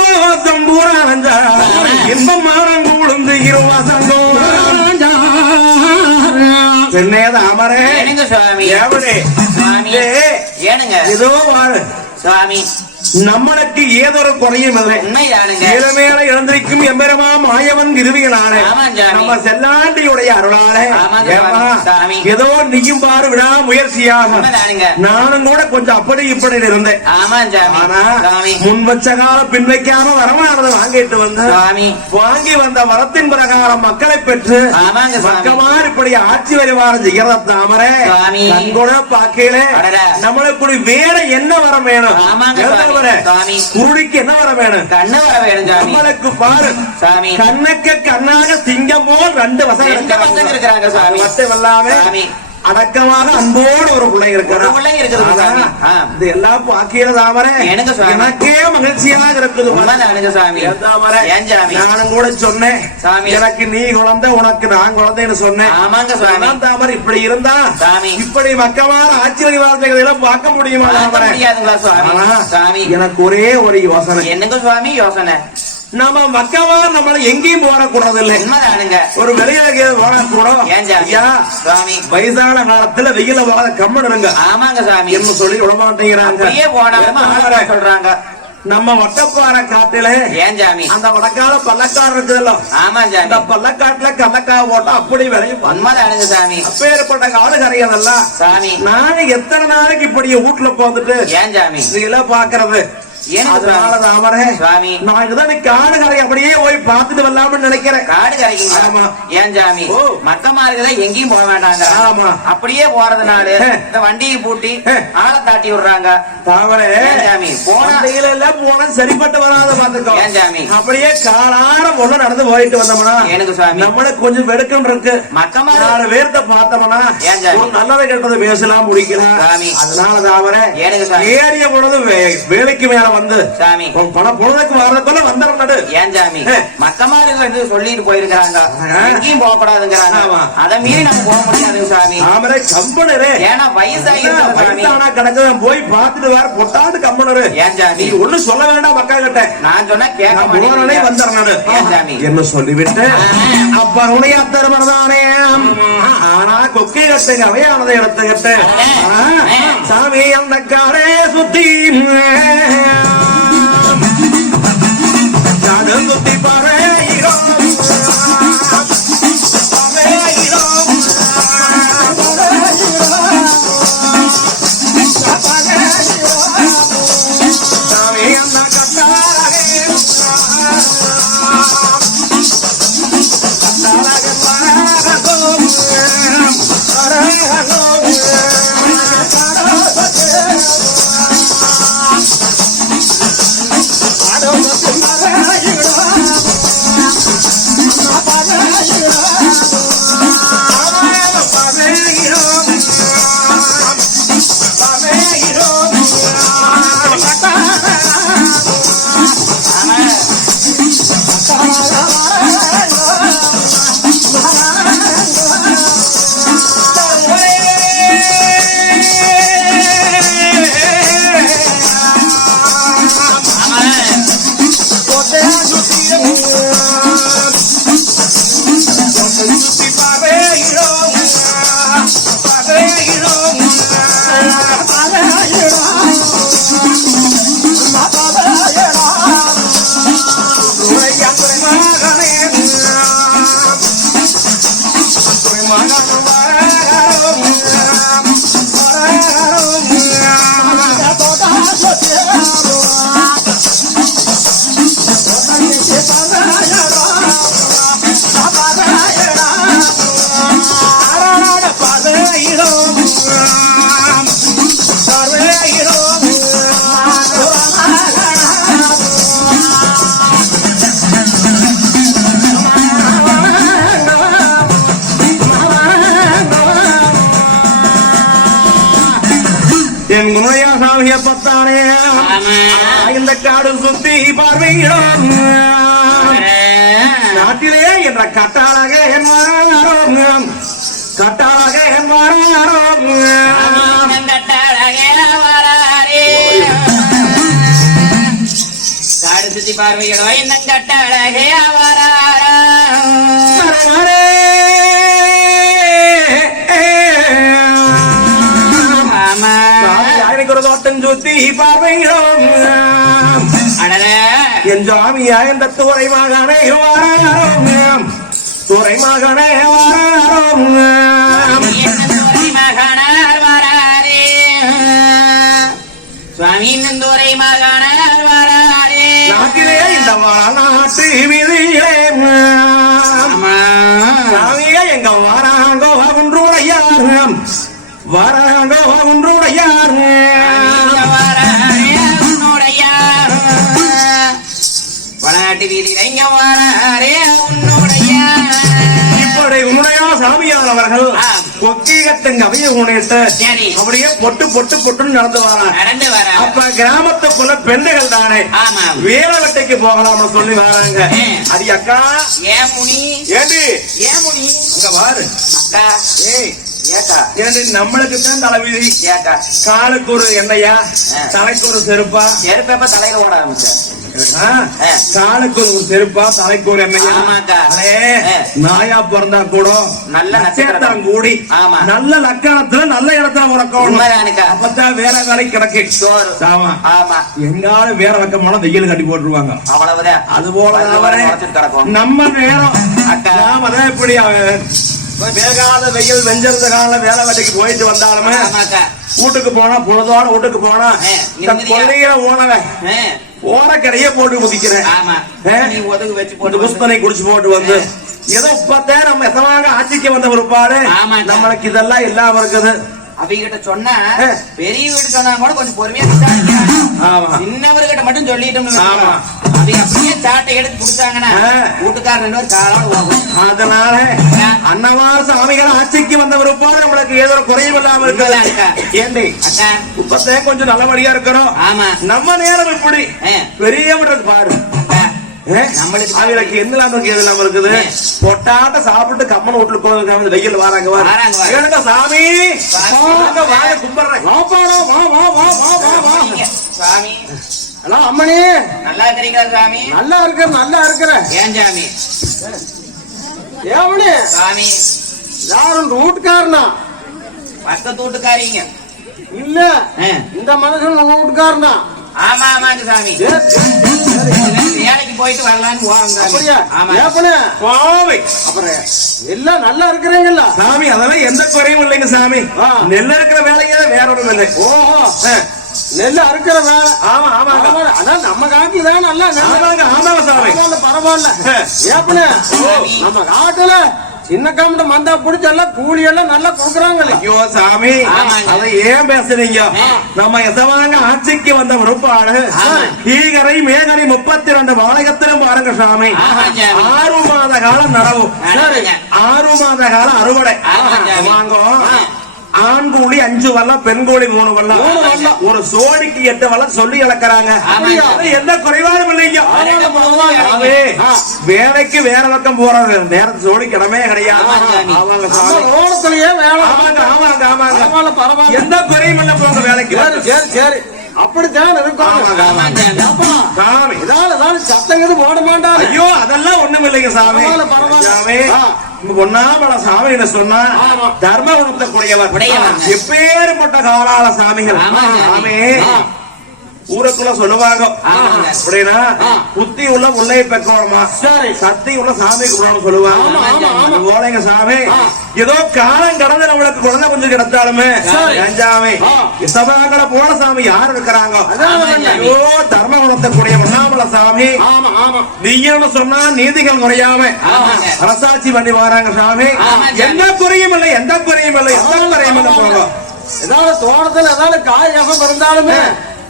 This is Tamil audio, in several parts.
பூவாத்தம் பூராஞ்சா. இன்பம் மாறம் கூழ்ந்து இருவாசந்தோ சென்னையத அமரே. சுவாமி? ஏனுங்க? இதோ பாரு சுவாமி நம்மளுக்கு ஏதொரு குறையும் இளமேல இழந்திருக்கும் எம்பெருமா மாயவன் கிருவிகளானே. நம்ம செல்லாண்டியுடைய அருளாலே. ஏதோ நீயும் பாரு விடா முயற்சியாக. நானும் கூட கொஞ்சம் அப்படி இப்படி இருந்தேன். ஆனா முன் வச்ச காலம் பின் வைக்காம வரமானதை வாங்கிட்டு வந்து வாங்கி வந்த வரத்தின் பிரகாரம் மக்களை பெற்று. மக்கமார் இப்படி ஆட்சி வருவாரம் செய்கிறத தாமரை. கண்கூட பாக்கையில. நம்மளுக்கு வேற என்ன வரம் வேணும்? வரம்? சுவாமி. குருடிக்கு என்ன வரம் வேணும் கண்ணு வர வேணும் சாமி நம்மளுக்கு பாரு சாமி கண்ணுக்கு கண்ணாக சிங்கம் போல் ரெண்டு வசம் ரெண்டு இருக்கிறாங்க சாமி. மட்டும் இல்லாம சாமி. அடக்கமாக அன்போடு ஒரு பிள்ளை ஒரு இருக்கிறான் பிள்ளை. ஆ. இது எல்லாம் பாக்கிய தாமரை எனக்கு. எனக்கே மகிழ்ச்சியாக இருக்குது சாமி தாமரை? நானும் கூட சொன்னேன் சாமி. எனக்கு நீ குழந்தை உனக்கு நான் குழந்தைன்னு சொன்னேன் ஆமாங்க சுவாமி தாமரை இப்படி இருந்தா சாமி. இப்படி மக்கமார ஆச்சரிய வார்த்தைகளை எல்லாம் பார்க்க முடியுமா தாமரை எனக்கு ஒரே ஒரு யோசனை என்னங்க சுவாமி யோசனை நம்ம மக்கமா நம்மள எங்கேயும் போடக்கூடாது இல்லை ஒரு வெளியில போடக்கூடாது ஐயா சுவாமி. வயசான காலத்துல வெயில போகாத கம்மன் இருங்க ஆமாங்க சாமி என்ன சொல்லி விட மாட்டேங்கிறாங்க சொல்றாங்க. நம்ம வட்டப்பாறை காட்டுல ஏன் சாமி? அந்த வடக்கால பள்ளக்காடு இருக்குதுல்ல. ஆமா அந்த சாமி பள்ளக்காட்டுல கள்ளக்காய் போட்டா அப்படி விளையும். உண்மைதானுங்க சாமி. அப்பேற்பட்ட காடு கரையதெல்லாம் சாமி. நான் எத்தனை நாளைக்கு இப்படி வீட்டுல போந்துட்டு ஏன் சாமி? இதெல்லாம் பாக்குறது அதனால நான் இதுதான் காடு கரை அப்படியே போய் பார்த்துட்டு வரலாம்னு நினைக்கிறேன். காடு கரைக்குங்க ஆமா. ஏன் சாமி? எங்கேயும் போக வேண்டாங்க ஆமா. அப்படியே போறதுனால. இந்த வண்டியை பூட்டி. ஆளை தாட்டி விடுறாங்க. சாமி? போனா சந்தையில எல்லாம் போனா சரிப்பட்டு வராத பாத்துக்கோ. ஏன் சாமி? அப்படியே காலார ஒண்ணு நடந்து போயிட்டு வந்தோம்னா எனக்கு சுவாமி நம்மளுக்கு கொஞ்சம் வெடுக்கம் இருக்கு. மக்கமா நாலு பேர்த்த பார்த்தோம்னா சாமி? ஒரு நல்லதை கெட்டது பேசலாம் முடிக்கலாம். சாமி. அதனால தாமரை எனக்கு சாமி. ஏறிய பொழுது வேலைக்கு மேல வந்து. சாமி. உன் பணம் பொழுதுக்கு வர்றதுக்குள்ள வந்துடுறாடு ஏன் சாமி. மக்கமாருக்கு வந்து சொல்லிட்டு போயிருக்கிறாங்க. எங்கேயும் போகக்கூடாதுங்கிறாங்க ஆமா. அதை மீறி நம்ம போக முடியாதுங்க சாமி. கம்பனரே. ஏன்னா வயசாகிருக்கிற சாமி. போய் பார்த்துட்டு வர பொட்டாண்டு கம்பனரு. ஏன் சாமி? நீ ஒண்ணு சொல்ல வேண்டாம் மக்கா கிட்ட. நான் சொன்னா கேட்க மாட்டேங்கிறீங்க. வந்துடுறானு ஏன் சாமி? என்ன சொல்லிவிட்டு? ஆ. அப்ப உடைய திருமணதானே ஆனா கொக்கை கட்டுங்க அவையானதை சாமி அந்த காரே சுத்தி. என் குணையா சாமிய பத்தானே இந்த காடு சுத்தி பார்வையிடும். நாட்டிலே என்ற கட்டாளாக வாரோம் கட்டாளாக வாரோம் காடு சுத்தி பார்வையிடோ இன்னும் கட்ட அழகே சுத்தி பார்வையிடும் என் ஜாமியா என்ற துறை மகனை வாரம் துறை மகனை வாரம் வளாட்டு வீதியில இங்க வராரே உன்னுடைய. சாமியானவர்கள் ஆ. கொக்கீகத்தின் அவைய உணைத்து சரி. அப்படியே பொட்டு பொட்டு பொட்டுன்னு நடந்து வராங்க அப்ப கிராமத்துக்குள்ள பெண்கள் தானே? ஆமா. வேலை வெட்டைக்கு போகலாம்னு சொல்லி வராங்க. அது அக்கா ஏன் முனி ஏண்டி? ஏன் முனி அங்க பாரு அக்கா. ஏய். ஏண்டி நம்மளுக்கு தான் தலைவிதி காலுக்கு ஒரு எண்ணெயா. தலைக்கு ஒரு செருப்பா? செருப்பேப்ப தலையில ஓட ஆரம்பிச்சேன். காலுக்கு ஒரு செருப்பா தலைக்கு ஒரு. நாயா பிறந்தா கூட நல்ல நட்சத்திரம். கூடி ஆமா. நல்ல லக்கணத்துல நல்ல இடத்துல உண்மைதானுக்கா. அப்பதான் வேலை வேலை கிடக்கு. ஆமா ஆமா. எங்காலும் வேற பக்கமான வெயில் கட்டி போட்டுருவாங்க. அவ்வளவுதான். அது போல நம்ம நேரம். அக்கா. நாம தான் இப்படி வேகாத வெயில் வெஞ்சிருந்த கால வேலை வேலைக்கு போயிட்டு வந்தாலுமே வீட்டுக்கு போனா பொழுதோட வீட்டுக்கு போனா இந்த. கொள்ளையில ஓனவன். ஓரக்கரையே போட்டு முதிக்கிறேன் புஷ்பனை குடிச்சு போட்டு வந்து. ஏதோ இப்பத்தே நம்ம எத்தமாக ஆட்சிக்கு வந்த ஒருபாடு ஆமாக்கா. நம்மளுக்கு இதெல்லாம் இல்லாம இருக்குது. அவங்கிட்ட சொன்னா. பெரிய வீடு சொன்னா கூட கொஞ்சம் பொறுமையா சின்னவர்கிட்ட மட்டும் சொல்லிட்டோம்னு. அவங்க அப்படியே சாட்டை எடுத்து குடுத்தாங்கன்னா. வீட்டுக்காரர் ரெண்டு பேரும் அதனால வந்த நம்மளுக்கு ஏதோ ஒரு குறையும் இல்லாம அக்கா. ஏண்டி இப்பத்தே கொஞ்சம் நல்லபடியா இருக்கிறோம் ஆமா. நம்ம நேரம் இப்படி. பெரிய பாரு. அவங்களுக்கு என்ன இருக்கு எது இல்லாம இருக்குது. பொட்டாட்ட சாப்பிட்டு கம்மன் வீட்டுல கோவில் வெயில் வராங்க வர. வராங்க, சாமி. வாங்க, வாங்க கும்பிடுறேன். வாப்பாடா, வா வா வா வா வா வா சாமி. ஹலோ அம்மணி. நல்லா இருக்கிறீங்களா சாமி? நல்லா இருக்கிற நல்லா இருக்கிற ஏன் சாமி? ஏவனி சாமி. யாரும் வீட்டுக்காரனா பக்கத்து வீட்டுக்காரீங்க. இல்ல. இந்த மனுஷன் உங்க வீட்டுக்காரனா ஆமா ஆமாங்க சாமி. வேலைக்கு போயிட்டு வரலான்னு ஆமா. அப்புறம் எல்லாம் நல்லா இருக்கிறீங்களா சாமி அதெல்லாம் எந்த குறையும் இல்லைங்க சாமி. ஆ. நெல்ல இருக்கிற வேலையே வேற ஒண்ணும் இல்லை. ஓஹோ. நெல் அறுக்கிற வேலை. ஆமா ஆமாங்க. பரவாயில்ல. ஆனா நம்ம காட்டுல தான் நல்லா நெல் ஆமாங்க ஆமாங்க சாமி. பரவாயில்ல. ஏப்பனே. நம்ம காட்டுல சின்ன காமட்ட மந்தா பிடிச்ச எல்லாம் கூலி எல்லாம் நல்லா கொடுக்குறாங்களே ஐயோ சாமி. அதை ஏன் பேசுறீங்க. நம்ம எசவாங்க ஆட்சிக்கு வந்த ஒருபாடு. ஈகரை மேகரை முப்பத்தி ரெண்டு மாநிலத்திலும் பாருங்க சாமி. ஆறு மாத காலம் நடவு நடவுங்க. ஆறு மாத காலம் அறுவடை. வாங்க. ஆண் கூலி அஞ்சு வல்லம் பெண் கூலி மூணு வல்லம். ஒரு சோடிக்கு எட்டு வல்லம் சொல்லி இழக்கிறாங்க எந்த குறைபாடும் இல்லைங்க வேலைக்கு வேற பக்கம் நேரத்து சோடிக்கு இடமே கிடையாது எந்த குறையும் இல்ல போங்க வேலைக்கு? சரி சரி அப்படித்தான் இருக்கும். சத்தங்கிறது போட மாட்டாங்க ஐயோ அதெல்லாம் ஒண்ணும் இல்லைங்க சாமி. சாமி ஆ. பொன்னாமல சாமி என்ன சொன்னா. தர்ம குணத்தை கூடியவர். எப்பேற்பட்ட காலால சாமிகள். சாமி. ஊருக்குள்ள சொல்லுவாங்க. அப்படின்னா. புத்தி உள்ள உள்ளே பெற்றோமா. சக்தி உள்ள சாமி கும்பிடணும் சொல்லுவாங்க ஆமா, ஆமா, ஆமா. அது போலங்க சாமி. ஏதோ காலம் கடந்து நம்மளுக்கு குழந்தை கொஞ்சம் கிடைச்சாலுமே. கஞ்சாமி. இசபாங்களை போல சாமி யார் இருக்கிறாங்க. ஐயோ தர்ம குணத்தை கூடிய பொன்னாமல சாமி ஆமா ஆமா நீங்கன்னு சொன்னா நீதிகள் முறையாம. அரசாட்சி பண்ணி வராங்க சாமி. எந்த குறையும் இல்லை எந்த குறையும் இல்லை எந்த குறையும் இல்லை போங்க ஏதாவது தோட்டத்துல ஏதாவது காய் இருந்தாலுமே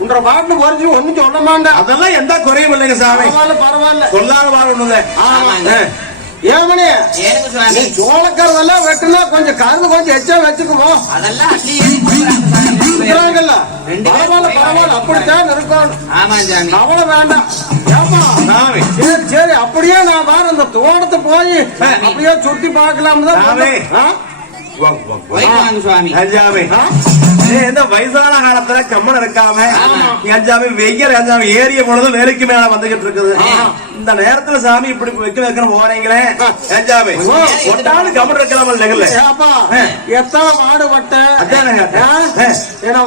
உன்ற பாட்டு பொறிச்சு ஒண்ணும் சொல்ல மாட்டேன். அதெல்லாம் எந்த குறையும் இல்லைங்க சாமி. பரவாயில்ல பரவாயில்ல. சொல்லாத வாழணுங்க ஆமாங்க. ஏமணி நீ சோளக்கறதெல்லாம் வெட்டுனா கொஞ்சம் கருது கொஞ்சம் எச்சா வச்சுக்குமோ அதெல்லாம். இருக்கிறாங்கல்ல. ரெண்டு பேரும் பரவாயில்ல போய் பரவாயில்ல அப்படித்தான் இருக்கும் ஆமா சாமி. அவ்வளவு வேண்டாம். சரி சரி அப்படியே நான் பாரு அந்த தோட்டத்தை போய் அப்படியே சுத்தி பார்க்கலாம் சாமி. வயசான காலத்துல கம்மன் இருக்காம. அஞ்சாமி வெய்யல் அஞ்சாமி ஏரிய பொழுது வேலைக்கு மேல வந்துகிட்டு இருக்குது. இந்த நேரத்துல சாமி இப்படி வைக்க வைக்கிற போறீங்களே? அஞ்சாமி ஒட்டாலும் கம்மன் இருக்கலாம் ஏப்பா எத்தனை மாடுபட்ட? ஏன்னா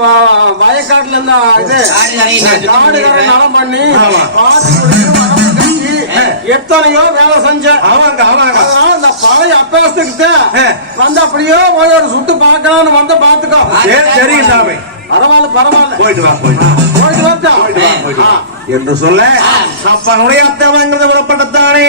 வயக்காட்டுல இருந்தா இது காடு நிறைய நான் சுத்தம் காடுகார பண்ணிடுறேன். நலம் பண்ணி. பாத்தி எத்தனையோ வேலை செஞ்ச ஆமாங்க ஆமாங்க. அதனால இந்த பழைய அப்பியாசத்துக்கிட்ட ஆ. வந்து அப்படியே போய் ஒரு சுட்டு பார்க்கலாம்னு வந்து பாத்துக்கோ சரி சாமி. பரவாயில்ல பரவாயில்ல. போயிட்டு வா போயிட்டு. போயிட்டு வா, போயிட்டு வா. என்று சொல்ல அப்பனுடைய அத்தவங்கிறது புறப்பட்டத்தானே